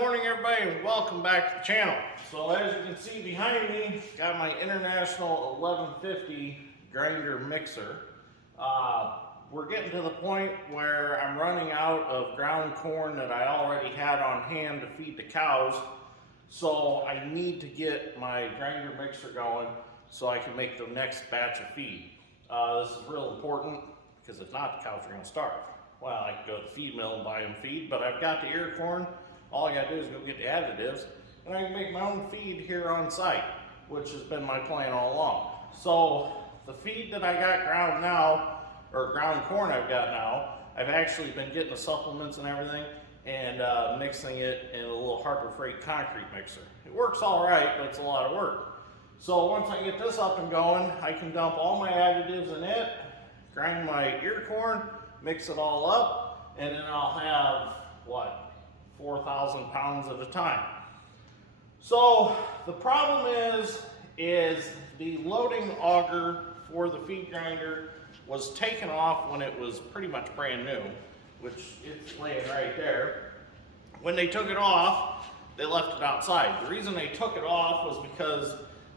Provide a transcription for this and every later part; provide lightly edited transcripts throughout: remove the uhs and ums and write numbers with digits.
morning everybody, and welcome back to the channel. So as you can see behind me, got my International 1150 grinder mixer. We're getting to the point where I'm running out of ground corn that I already had on hand to feed the cows. So I need to get my grinder mixer going so I can make the next batch of feed. This is real important because if not, the cows are going to starve. Well, I can go to the feed mill and buy them feed, but I've got the ear corn. All I got to do is go get the additives, and I can make my own feed here on site, which has been my plan all along. So the feed that I got ground now, or ground corn I've got now, I've actually been getting the supplements and everything and mixing it in a little Harbor Freight concrete mixer. It works all right, but it's a lot of work. So once I get this up and going, I can dump all my additives in it, grind my ear corn, mix it all up, and then I'll have, what, 4,000 pounds at a time. So the problem is the loading auger for the feed grinder was taken off when it was pretty much brand new, which it's laying right there. When they took it off, they left it outside. The reason they took it off was because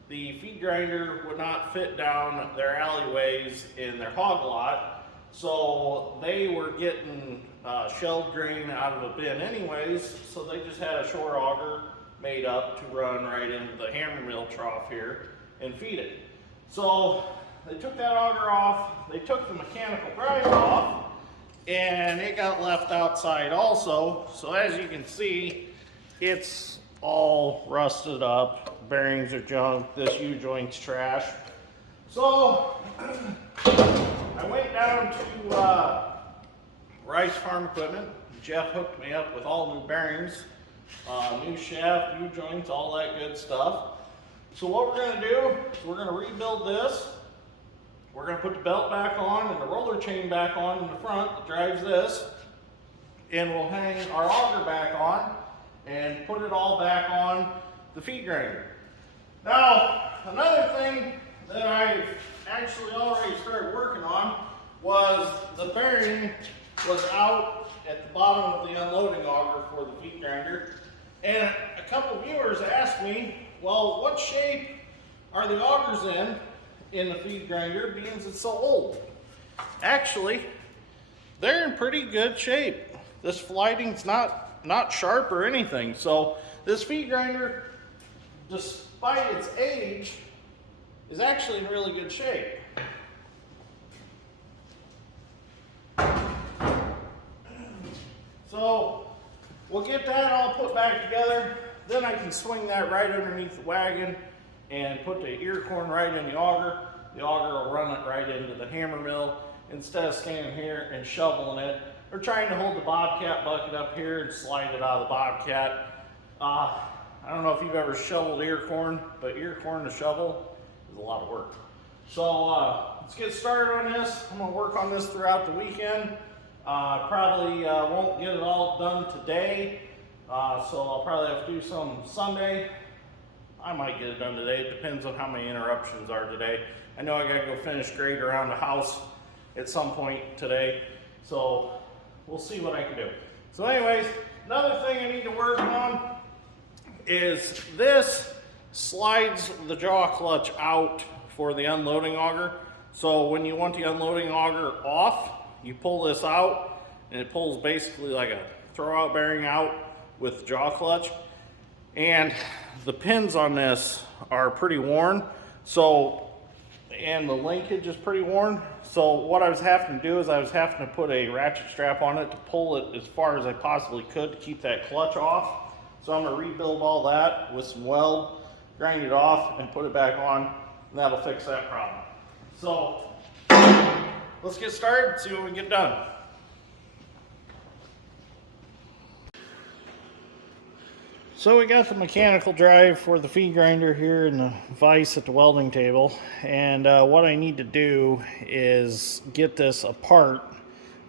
the feed grinder would not fit down their alleyways in their hog lot, so they were getting shelled grain out of a bin anyways, so they just had a short auger made up to run right into the hammer mill trough here and feed it. So they took that auger off, they took the mechanical drive off, and it got left outside also. So as you can see, it's all rusted up, bearings are junk, this U-joint's trash. So I went down to Rice Farm Equipment. Jeff hooked me up with all new bearings, new shaft, new joints, all that good stuff. So what we're going to do is we're going to rebuild this. We're going to put the belt back on and the roller chain back on in the front that drives this. And we'll hang our auger back on and put it all back on the feed grinder. Now, another thing that I've actually already started working on was the bearing was out at the bottom of the unloading auger for the feed grinder. And a couple viewers asked me, well, what shape are the augers in the feed grinder being it's so old? Actually, they're in pretty good shape. This flighting's not sharp or anything. So this feed grinder, despite its age, is actually in really good shape. So we'll get that all put back together. Then I can swing that right underneath the wagon and put the ear corn right in the auger. The auger will run it right into the hammer mill instead of standing here and shoveling it or trying to hold the bobcat bucket up here and slide it out of the bobcat. I don't know if you've ever shoveled ear corn, but ear corn to shovel is a lot of work. So let's get started on this. I'm going to work on this throughout the weekend. Probably won't get it all done today, so I'll probably have to do some Sunday. I might get it done today. It depends on how many interruptions are today. I know I gotta go finish grade around the house at some point today, so we'll see what I can do. So anyways, another thing I need to work on is this slides the jaw clutch out for the unloading auger. So when you want the unloading auger off, you pull this out and it pulls basically like a throwout bearing out with the jaw clutch. And the pins on this are pretty worn. So, and the linkage is pretty worn. So what I was having to do is I was having to put a ratchet strap on it to pull it as far as I possibly could to keep that clutch off. So I'm gonna rebuild all that with some weld, grind it off and put it back on, and that'll fix that problem. So let's get started and see what we can get done. So we got the mechanical drive for the feed grinder here in the vise at the welding table, and what I need to do is get this apart.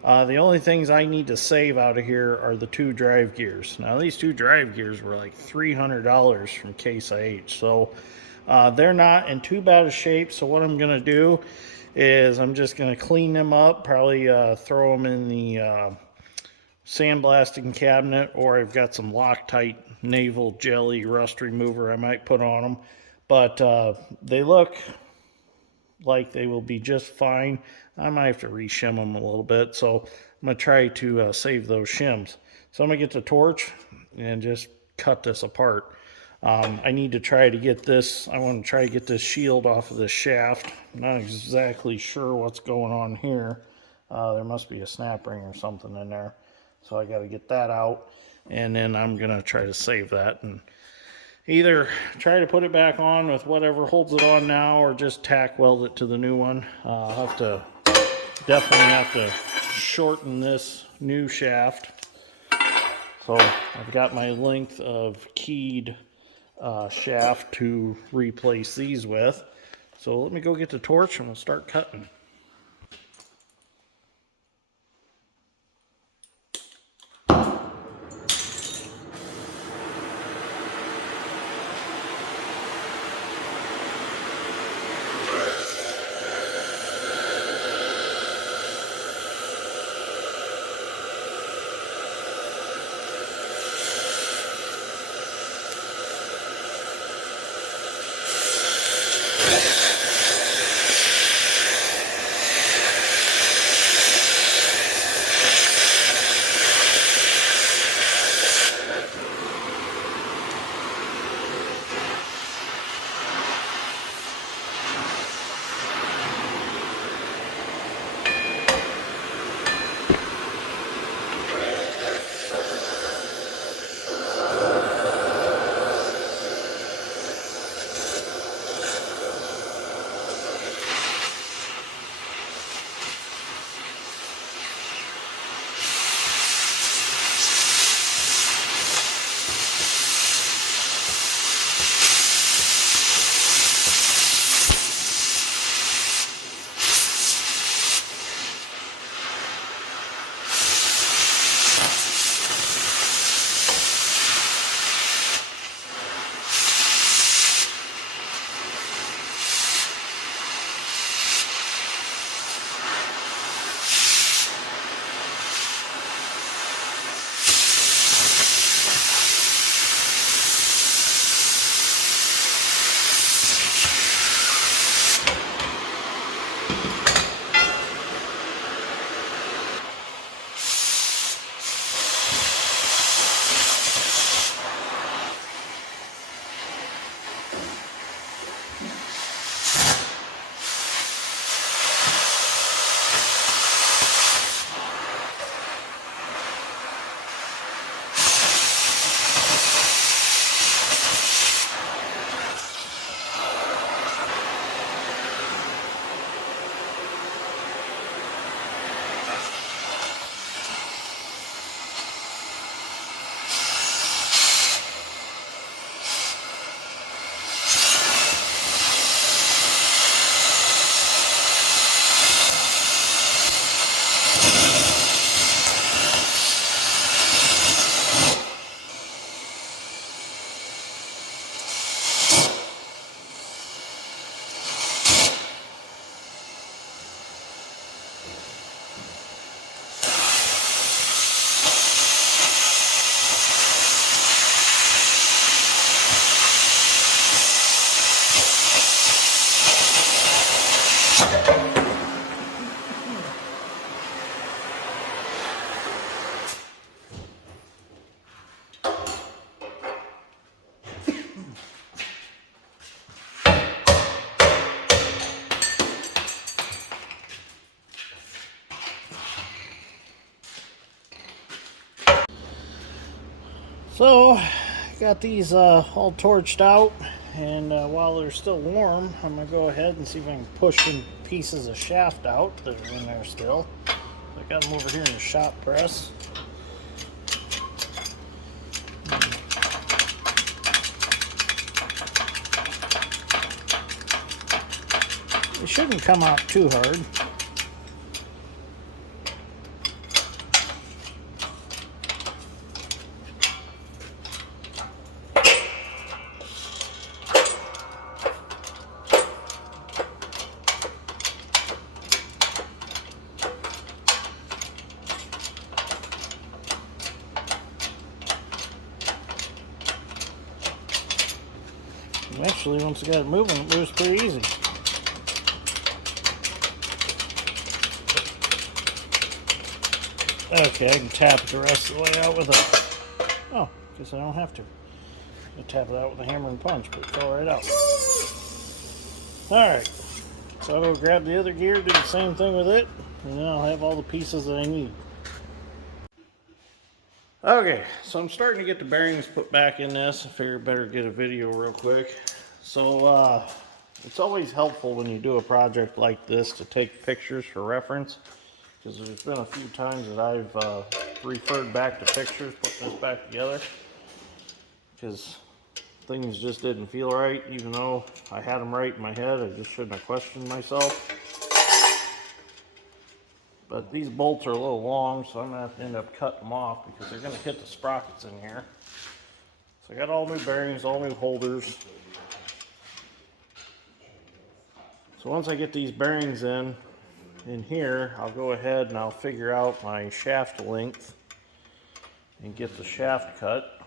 The only things I need to save out of here are the two drive gears. Now these two drive gears were like $300 from Case IH, so they're not in too bad a shape. So what I'm going to do is I'm just going to clean them up, probably throw them in the sandblasting cabinet, or I've got some Loctite naval jelly rust remover I might put on them. But they look like they will be just fine. I might have to re-shim them a little bit, so I'm going to try to save those shims. So I'm going to get the torch and just cut this apart. I need to try to get this, I want to try to get this shield off of this shaft. I'm not exactly sure what's going on here. There must be a snap ring or something in there. So I got to get that out, and then I'm going to try to save that and either try to put it back on with whatever holds it on now, or just tack weld it to the new one. I'll have to, definitely have to shorten this new shaft. So I've got my length of keyed shaft to replace these with. So let me go get the torch and we'll start cutting. So, got these all torched out, and while they're still warm, I'm going to go ahead and see if I can push some pieces of shaft out that are in there still. I got them over here in the shop press. It shouldn't come out too hard. Actually, once I got it moving, it moves pretty easy. Okay, I can tap it the rest of the way out with a... Oh, guess I don't have to. I tap it out with a hammer and punch, but it fell right out. Alright, so I'll go grab the other gear, do the same thing with it, and then I'll have all the pieces that I need. Okay, so I'm starting to get the bearings put back in this. I figured I better get a video real quick. So, it's always helpful when you do a project like this to take pictures for reference, because there's been a few times that I've referred back to pictures, putting this back together, because things just didn't feel right. Even though I had them right in my head, I just shouldn't have questioned myself. But these bolts are a little long, so I'm going to have to end up cutting them off because they're going to hit the sprockets in here. So I got all new bearings, all new holders. So once I get these bearings in here, I'll go ahead and I'll figure out my shaft length and get the shaft cut.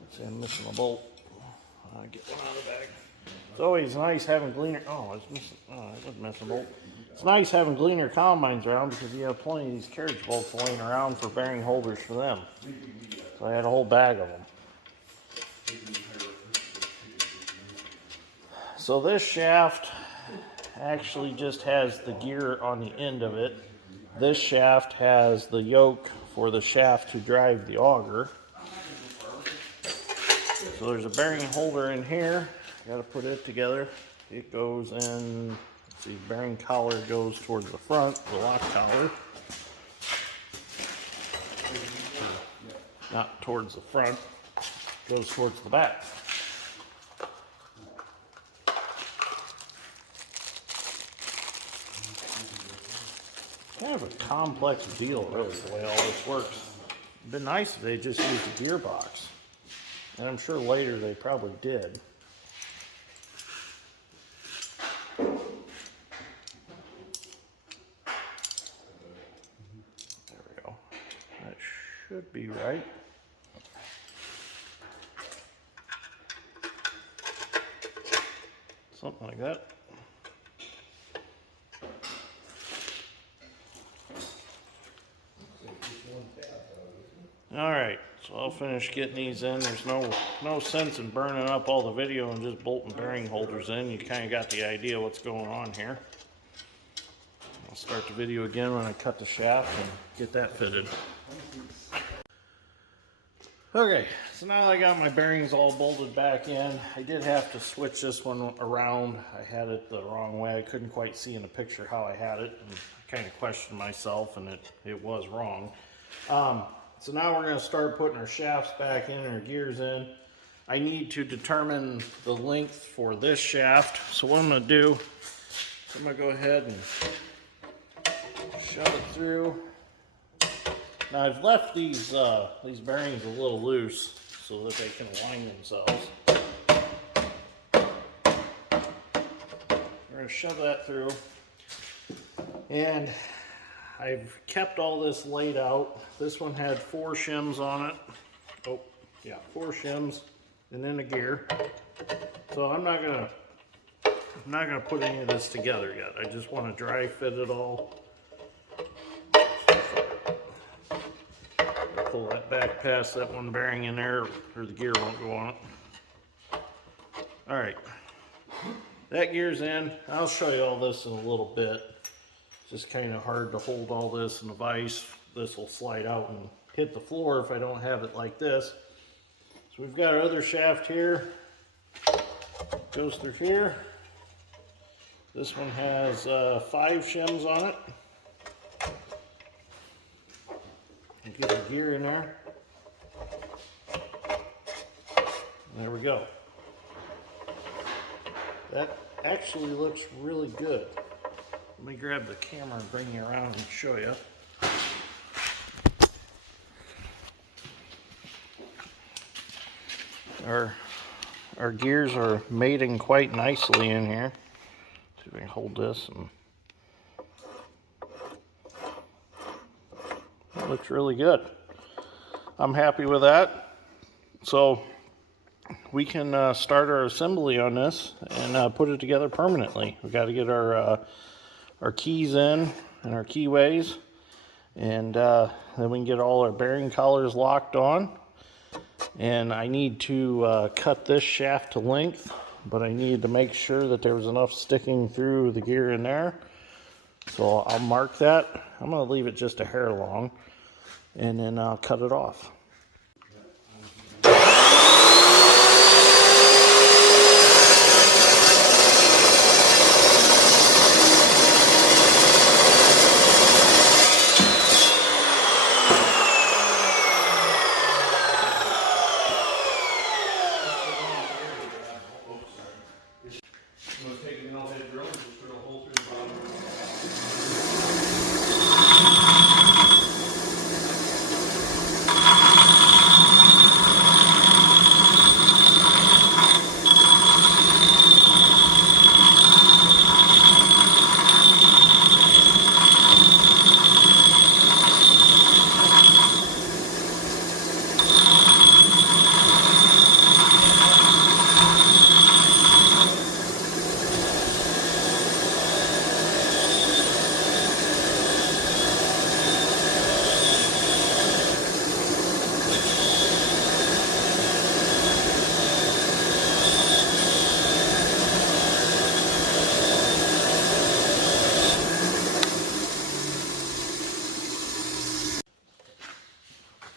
Let's see, I'm missing a bolt. I'll get one out of the bag. It's always nice having Gleaner. Oh, I was missing a bolt. It's nice having Gleaner combines around because you have plenty of these carriage bolts laying around for bearing holders for them. So I had a whole bag of them. So this shaft actually just has the gear on the end of it. This shaft has the yoke for the shaft to drive the auger. So there's a bearing holder in here. Got to put it together. It goes in, let's see, bearing collar goes towards the front, the lock collar. Not towards the front, goes towards the back. Kind of a complex deal, really, the way all this works. It'd been nice if they just used a gearbox. And I'm sure later they probably did. There we go. That should be right. Something like that. Alright, so I'll finish getting these in. There's no sense in burning up all the video and just bolting bearing holders in. You kind of got the idea what's going on here. I'll start the video again when I cut the shaft and get that fitted. Okay, so now that I got my bearings all bolted back in, I did have to switch this one around. I had it the wrong way. I couldn't quite see in the picture how I had it, and I kind of questioned myself, and it was wrong. So now we're going to start putting our shafts back in and our gears in. I need to determine the length for this shaft. So what I'm going to do is I'm going to go ahead and shove it through. Now I've left these bearings a little loose so that they can align themselves. We're going to shove that through. And I've kept all this laid out. This one had 4 shims on it. Oh, yeah, 4 shims and then a gear. So I'm not gonna put any of this together yet. I just want to dry fit it all. Pull that back past that one bearing in there, or the gear won't go on it. All right, that gear's in. I'll show you all this in a little bit. It's just kind of hard to hold all this in a vise. This will slide out and hit the floor if I don't have it like this. So we've got our other shaft here. Goes through here. This one has 5 shims on it. And get the gear in there. There we go. That actually looks really good. Let me grab the camera and bring you around and show you. Our gears are mating quite nicely in here. See if I can hold this. And it looks really good. I'm happy with that. So we can start our assembly on this and put it together permanently. We've got to get our keys in and our keyways, and then we can get all our bearing collars locked on. And I need to cut this shaft to length, but I needed to make sure that there was enough sticking through the gear in there. So I'll mark that. I'm going to leave it just a hair long, and then I'll cut it off.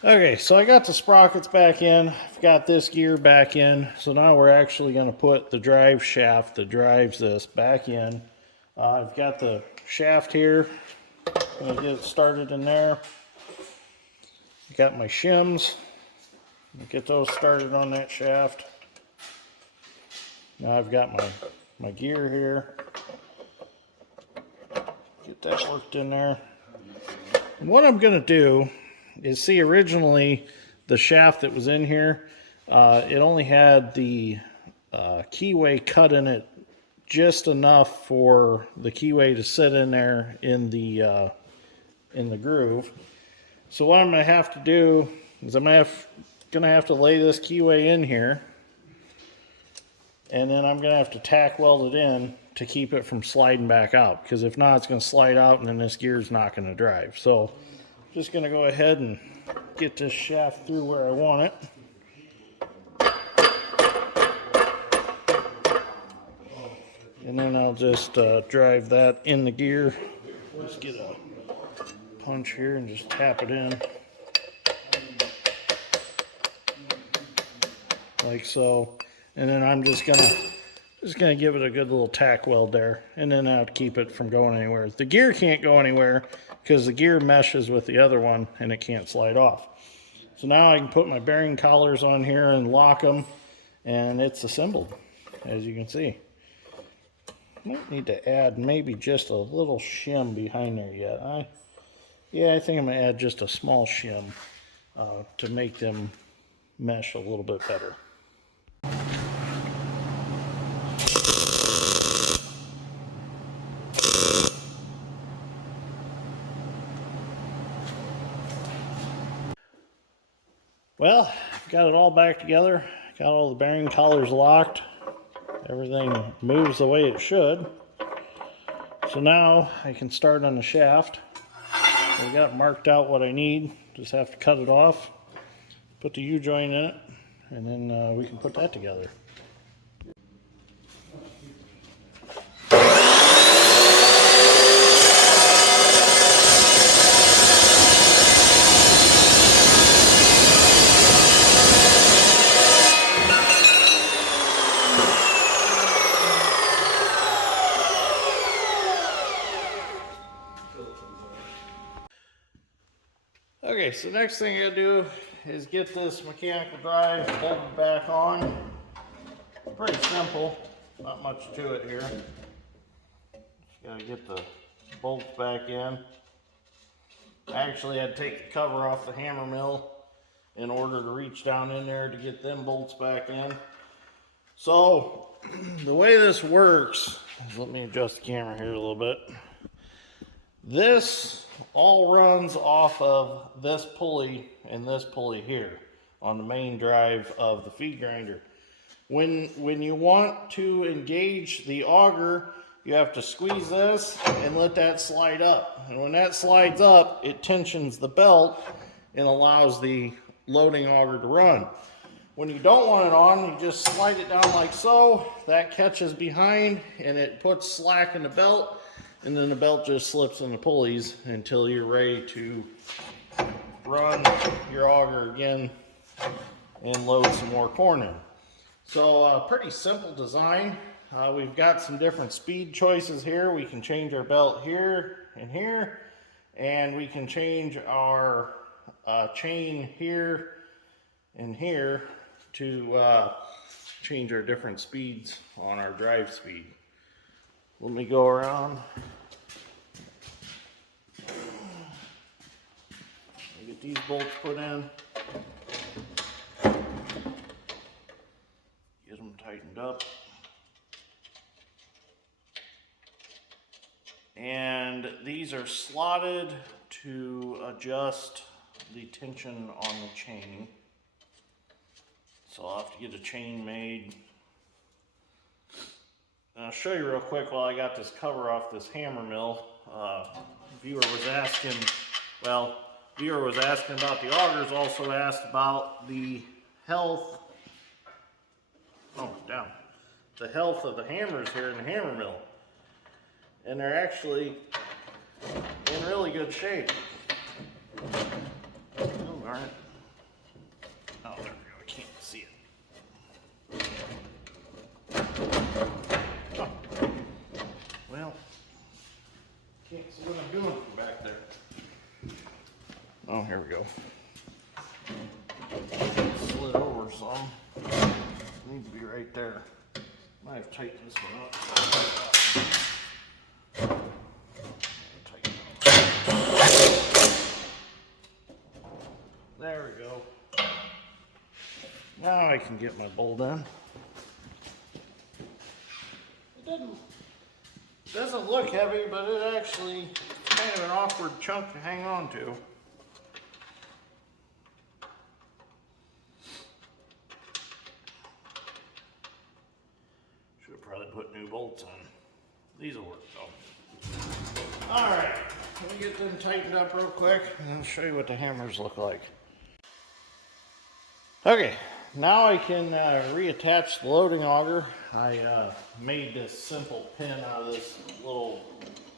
Okay, so I got the sprockets back in. I've got this gear back in. So now we're actually going to put the drive shaft that drives this back in. I've got the shaft here. I'm going to get it started in there. I got my shims. Get those started on that shaft. Now I've got my gear here. Get that worked in there. And what I'm going to do is, see, originally the shaft that was in here, it only had the keyway cut in it just enough for the keyway to sit in there in the groove. So what I'm going to have to do is I'm going to have to lay this keyway in here, and then I'm going to have to tack weld it in to keep it from sliding back out, because if not, it's going to slide out and then this gear is not going to drive. So just going to go ahead and get this shaft through where I want it. And then I'll just drive that in the gear. Just get a punch here and just tap it in. Like so. And then I'm just gonna give it a good little tack weld there, and then I'll keep it from going anywhere. The gear can't go anywhere because the gear meshes with the other one and it can't slide off. So now I can put my bearing collars on here and lock them, and it's assembled, as you can see. Might need to add maybe just a little shim behind there yet. Yeah, I think I'm gonna add just a small shim to make them mesh a little bit better. Well, got it all back together. Got all the bearing collars locked. Everything moves the way it should. So now I can start on the shaft. I got marked out what I need. Just have to cut it off, put the U-joint in it, and then we can put that together. Okay, so next thing I gotta do is get this mechanical drive bolted back on. Pretty simple, not much to it here. Just gotta get the bolts back in. I actually had to take the cover off the hammer mill in order to reach down in there to get them bolts back in. So the way this works is, let me adjust the camera here a little bit. This all runs off of this pulley and this pulley here on the main drive of the feed grinder. When you want to engage the auger, you have to squeeze this and let that slide up. And when that slides up, it tensions the belt and allows the loading auger to run. When you don't want it on, you just slide it down like so. That catches behind and it puts slack in the belt, and then the belt just slips in the pulleys until you're ready to run your auger again and load some more corn in. So pretty simple design. We've got some different speed choices here. We can change our belt here, and we can change our chain here and here to change our different speeds on our drive speed. Let me go around. Get these bolts put in. Get them tightened up. And these are slotted to adjust the tension on the chain. So I'll have to get a chain made. And I'll show you real quick while I got this cover off this hammer mill. Viewer was asking about the augers, also asked about the health. The health of the hammers here in the hammer mill. And they're actually in really good shape. Oh, darn it. Oh, there we go. I can't see it. Oh. Well, can't see what I'm doing from back there. Oh, here we go. Slid over some. Needs to be right there. Might have tightened this one up. There we go. Now I can get my bolt in. It doesn't look heavy, but it actually is kind of an awkward chunk to hang on to. Should have probably put new bolts on. These will work though. Alright, let me get them tightened up real quick and I'll show you what the hammers look like. Okay, now I can reattach the loading auger. I made this simple pin out of this little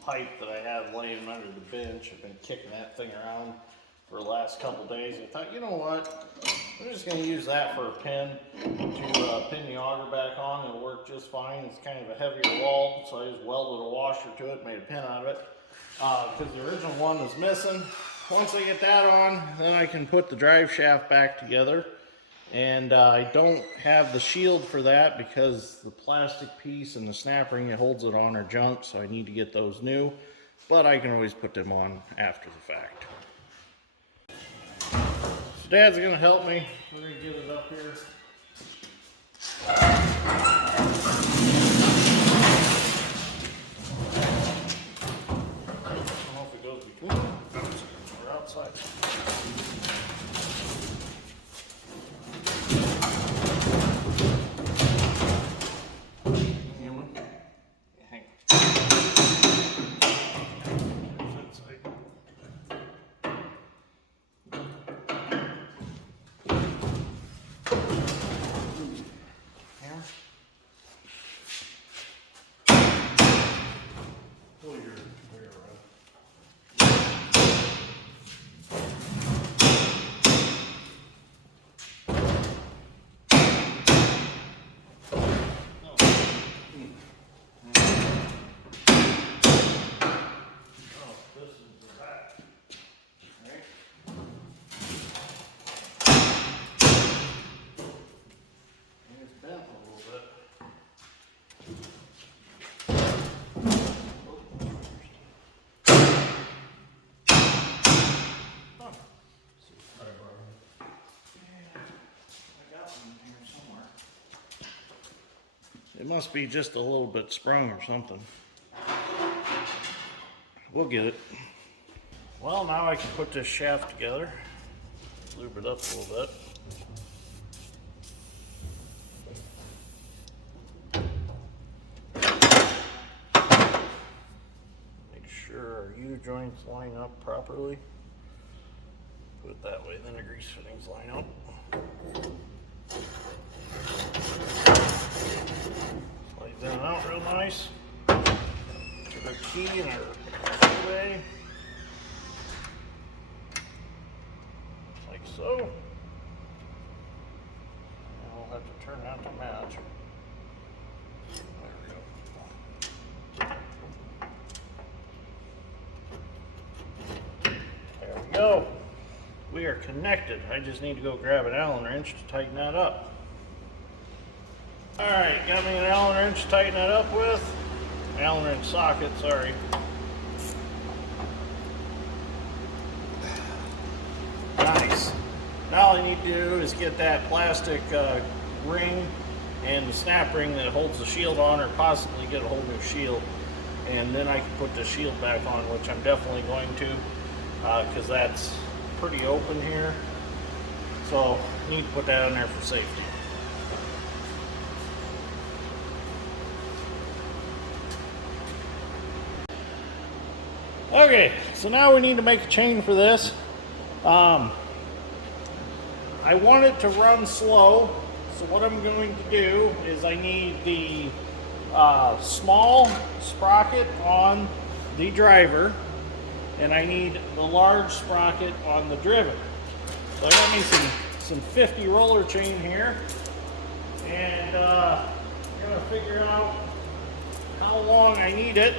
pipe that I have laying under the bench. I've been kicking that thing around for the last couple days. I thought, you know what, I'm just going to use that for a pin to pin the auger back on. It'll work just fine. It's kind of a heavier wall, so I just welded a washer to it, made a pin out of it, because the original one was missing. Once I get that on, then I can put the drive shaft back together. And I don't have the shield for that because the plastic piece and the snap ring that holds it on are junk, so I need to get those new. But I can always put them on after the fact. So Dad's going to help me. We're going to get it up here. I don't know if it goes between them or outside. It must be just a little bit sprung or something. We'll get it. Well, now I can put this shaft together. Lube it up a little bit. joints line up properly. Put it that way, then the grease fittings line up. Slide that out real nice. Put our key in our way. Like so. And we'll have to turn that to match. There we go. We are connected. I just need to go grab an Allen wrench to tighten that up. Alright, got me an Allen wrench to tighten that up with. Allen wrench socket, sorry. Nice. Now all I need to do is get that plastic ring and the snap ring that holds the shield on, or possibly get a whole new shield. And then I can put the shield back on, which I'm definitely going to, because that's pretty open here. So I need to put that in there for safety. Okay, so now we need to make a chain for this. I want it to run slow, so what I'm going to do is I need the small sprocket on the driver, and I need the large sprocket on the driven. So I got me some 50 roller chain here, and I'm going to figure out how long I need it.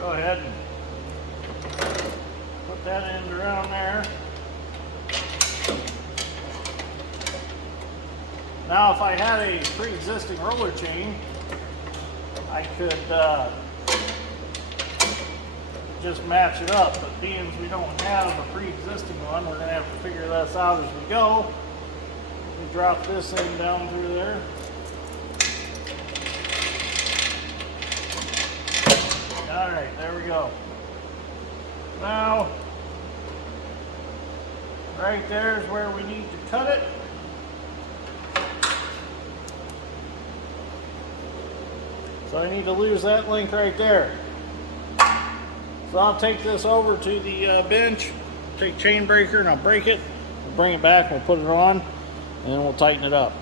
Go ahead and put that end around there. Now if I had a pre-existing roller chain, I could just match it up, but being as we don't have a pre-existing one, we're going to have to figure this out as we go. We drop this end down through there. Alright, there we go. Now, right there is where we need to cut it. So I need to lose that link right there. So I'll take this over to the bench, take chain breaker and I'll break it, we'll bring it back, we'll put it on, and then we'll tighten it up.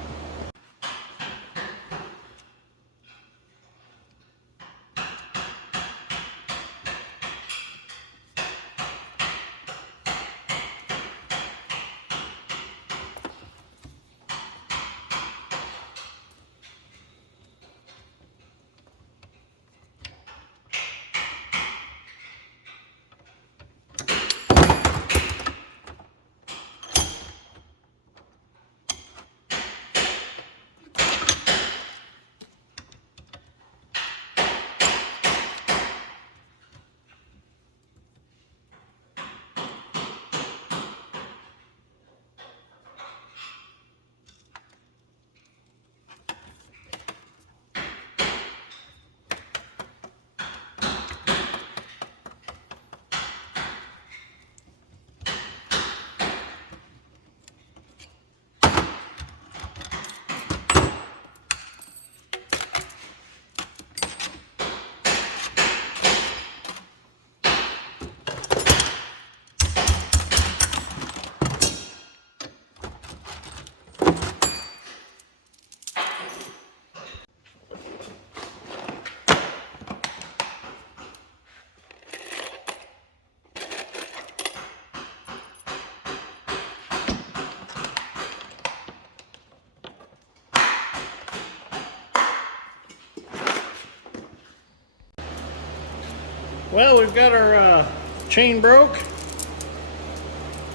Well, we've got our chain broke.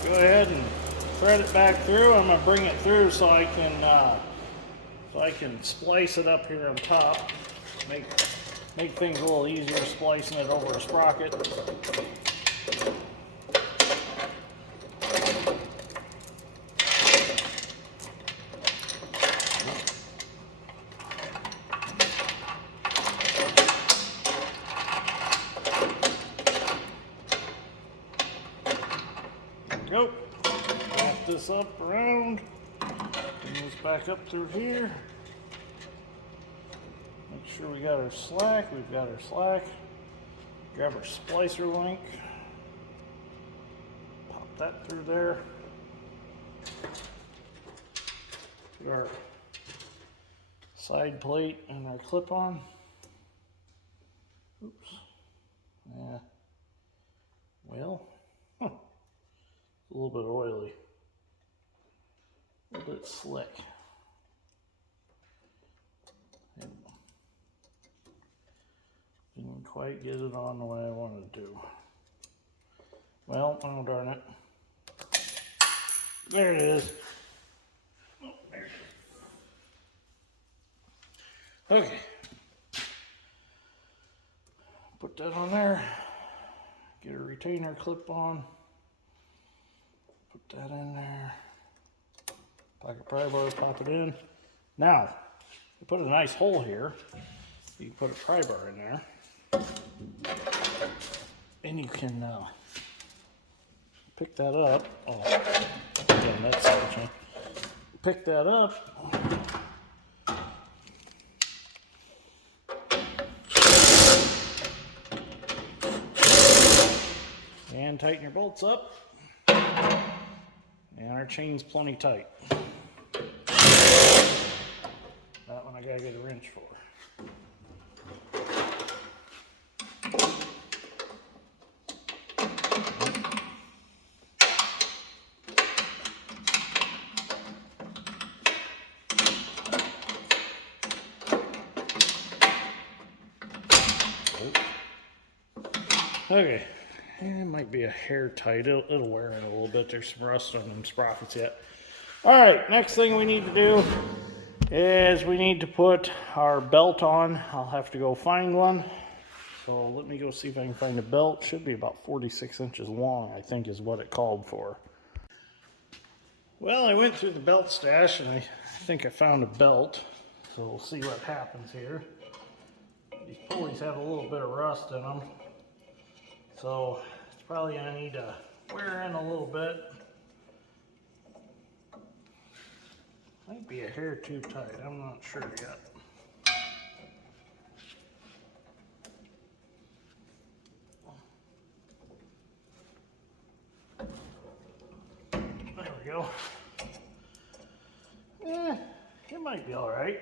Go ahead and thread it back through. I'm going to bring it through so I can splice it up here on top. Make things a little easier splicing it over a sprocket. Go. Wrap this up around. Bring this back up through here. Make Make sure we got our slack. We've got our slack. Grab our splicer link. Pop that through there. Put our side plate and our clip on. Oops. Yeah. Well, a little bit oily. A little bit slick. Didn't quite get it on the way I wanted to. Well, oh darn it. There it is. Oh, there it is. Okay. Put that on there. Get a retainer clip on. Put that in there. Pocket pry bar, pop it in. Now, you put a nice hole here. You can put a pry bar in there. And you can pick that up. Oh, again, that's section. Pick that up. And tighten your bolts up. And our chain's plenty tight. That one I gotta get a wrench for. Okay, it might be a hair tight. It'll wear in a little bit. There's some rust on them sprockets yet. All right, next thing we need to do is we need to put our belt on. I'll have to go find one. So let me go see if I can find a belt. Should be about 46 inches long, I think is what it called for. Well, I went through the belt stash and I think I found a belt. So we'll see what happens here. These pulleys have a little bit of rust in them. So it's probably going to need to wear in a little bit. Might be a hair too tight, I'm not sure yet. There we go. It might be all right.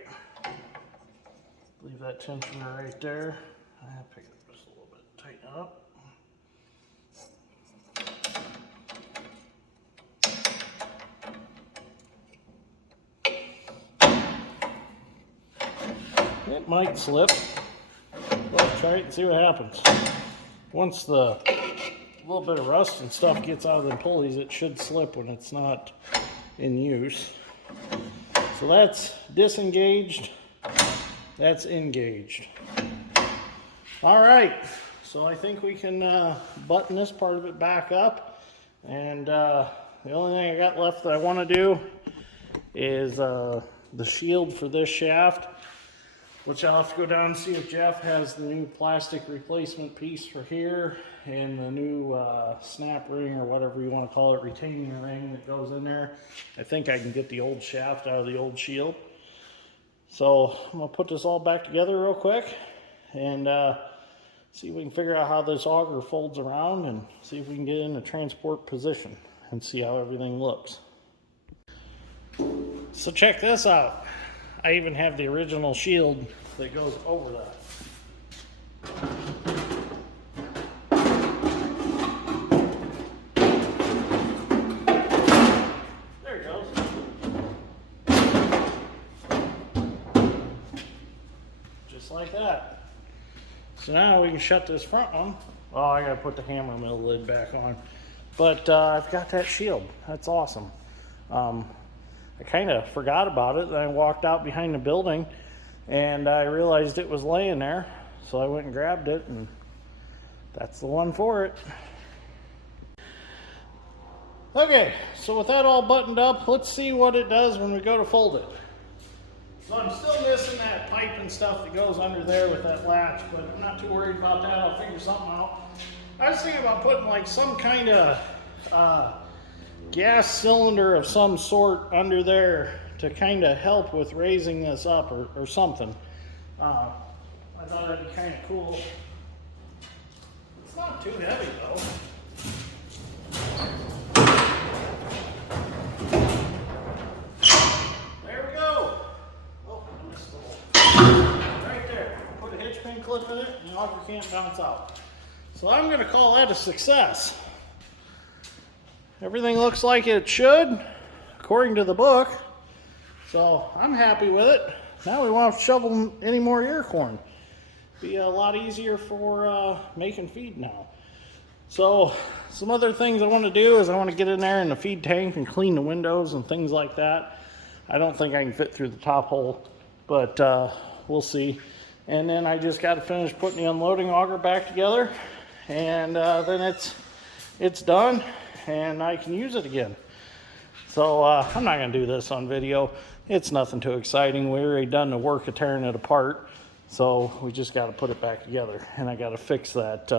Leave that tensioner right there. I'll pick it up just a little bit, tighten it up. It might slip. Let's try it and see what happens. Once the little bit of rust and stuff gets out of the pulleys, it should slip when it's not in use. So that's disengaged. That's engaged. All right. So I think we can button this part of it back up. And the only thing I got left that I want to do is the shield for this shaft, which I'll have to go down and see if Jeff has the new plastic replacement piece for here and the new snap ring or whatever you want to call it, retaining ring that goes in there. I think I can get the old shaft out of the old shield. So I'm going to put this all back together real quick and see if we can figure out how this auger folds around and see if we can get in a transport position and see how everything looks. So check this out. I even have the original shield that goes over that. There it goes. Just like that. So now we can shut this front one. Oh, I gotta put the hammer mill lid back on. But I've got that shield. That's awesome. I kind of forgot about it. Then I walked out behind the building and I realized it was laying there. So I went and grabbed it and that's the one for it. Okay, so with that all buttoned up, let's see what it does when we go to fold it. So I'm still missing that pipe and stuff that goes under there with that latch, but I'm not too worried about that. I'll figure something out. I was thinking about putting like some kind of gas cylinder of some sort under there to kind of help with raising this up or something. I thought that'd be kind of cool. It's not too heavy though. There we go. Oh, I missed the hole. Right there. Put a hitch pin clip in it and the auger can't bounce out. So I'm going to call that a success. Everything looks like it should, according to the book. So I'm happy with it. Now we won't have to shovel any more ear corn. Be a lot easier for making feed now. So some other things I want to do is I want to get in there in the feed tank and clean the windows and things like that. I don't think I can fit through the top hole, but we'll see. And then I just got to finish putting the unloading auger back together, and then it's done and I can use it again. So I'm not going to do this on video. It's nothing too exciting. We already done the work of tearing it apart. So we just got to put it back together, and I got to fix that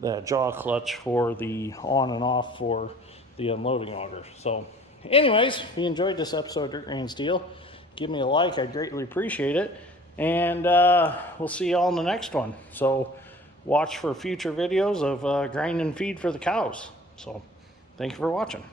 that jaw clutch for the on and off for the unloading auger. So anyways, if you enjoyed this episode of Dirt Grind Steel, give me a like. I'd greatly appreciate it. And we'll see you all in the next one. So watch for future videos of grinding feed for the cows. So thank you for watching.